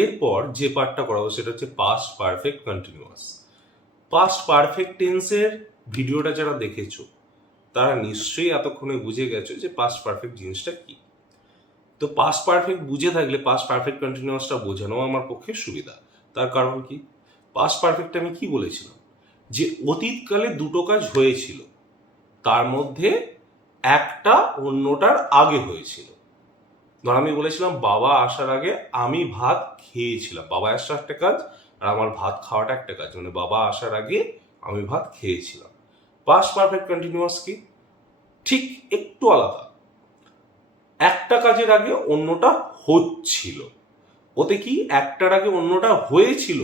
এরপর যে পার্টটা করাবো সেটা হচ্ছে past perfect continuous. Past perfect টেন্সের ভিডিওটা যারা দেখেছো তারা নিশ্চয়ই এতক্ষণে বুঝে গেছো যে পাস্ট পারফেক্ট জিনিসটা কি। তো পাস্ট পারফেক্ট বুঝে থাকলে পাস্ট পারফেক্ট কন্টিনিউয়াসটা বোঝানো আমার পক্ষে সুবিধা। তার কারণ কি, পাস্ট পারফেক্ট আমি কি বলেছিলাম, যে অতীতকালে দুটো কাজ হয়েছিল, তার মধ্যে একটা অন্যটার আগে হয়েছিল। ধর আমি বলেছিলাম বাবা আসার আগে আমি ভাত খেয়েছিলাম, বাবা আসা একটা কাজ আর আমার ভাত খাওয়াটা একটা কাজ, মানে বাবা আসার আগে আমি ভাত খেয়েছিলাম। পাস্ট পারফেক্ট কন্টিনিউয়াস কি, ঠিক একটু আলাদা। একটা কাজের আগে অন্যটা হচ্ছিল, ওতে কি একটার আগে অন্যটা হয়েছিল,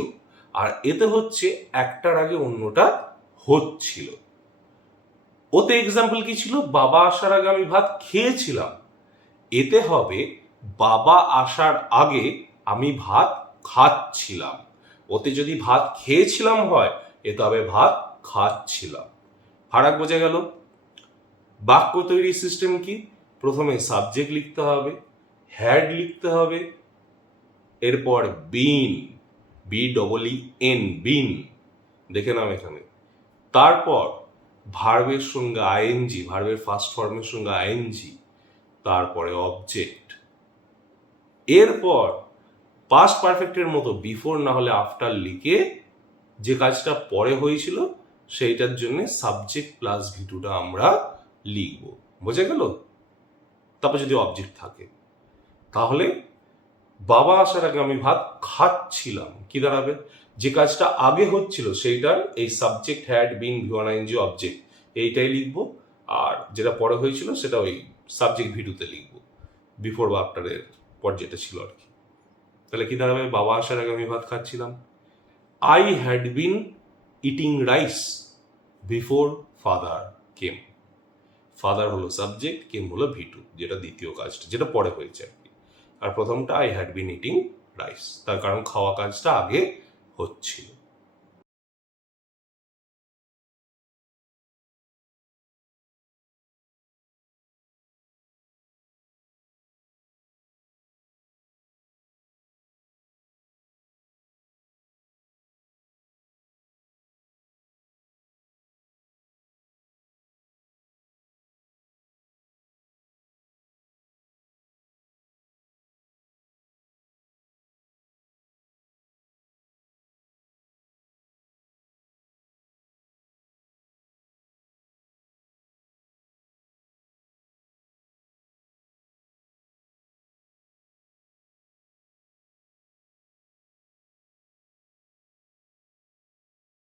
আর এতে হচ্ছে একটার আগে অন্যটা হচ্ছিল। ওতে এক্সাম্পল কি ছিল, বাবা আসার আগে আমি ভাত খেয়েছিলাম, এতে হবে বাবা আসার আগে আমি ভাত খাচ্ছিলাম। ওতে যদি ভাত খেয়েছিলাম হয়, এতে হবে ভাত খাচ্ছিলাম। ফারাক বোঝা গেল? বাক্য তৈরির সিস্টেম কি, প্রথমে সাবজেক্ট লিখতে হবে, হ্যাড লিখতে হবে, এরপর বিন, BEEN, বিন দেখে নাও এখানে, তারপর ভার্বের সঙ্গে আইএনজি, ভার্বের ফার্স্ট ফর্মের সঙ্গে আইএনজি, তারপরে অবজেক্ট। এরপর পাস্ট পারফেক্টের মতো বিফোর না হলে আফটার লিখে যে কাজটা পরে হয়েছিল সেইটার জন্য সাবজেক্ট প্লাস ভিটুটা আমরা লিখব। বোঝা গেল? তারপর যদি অবজেক্ট থাকে, তাহলে বাবা আসার আগে আমি ভাত খাচ্ছিলাম কি দাঁড়াবে, যে কাজটা আগে হচ্ছিল সেইটার এই subject, had, been, VI object এইটাই লিখবো, আর যেটা পরে হয়েছিল সেটা ওই সাবজেক্ট ভিটুতে লিখবো, বিফোর বা আফটারের পর যেটা ছিল আর কি। তাহলে কি দাঁড়াবে, বাবা আসার আগে আমি ভাত খাচ্ছিলাম। I had been eating rice before father came. Father হলো সাবজেক্ট, কেম হলো ভিটু, যেটা দ্বিতীয় কাজটা, যেটা পরে হয়েছে আর কি। আর প্রথমটা I had been eating rice, তার কারণ খাওয়া কাজটা আগে হচ্ছিল।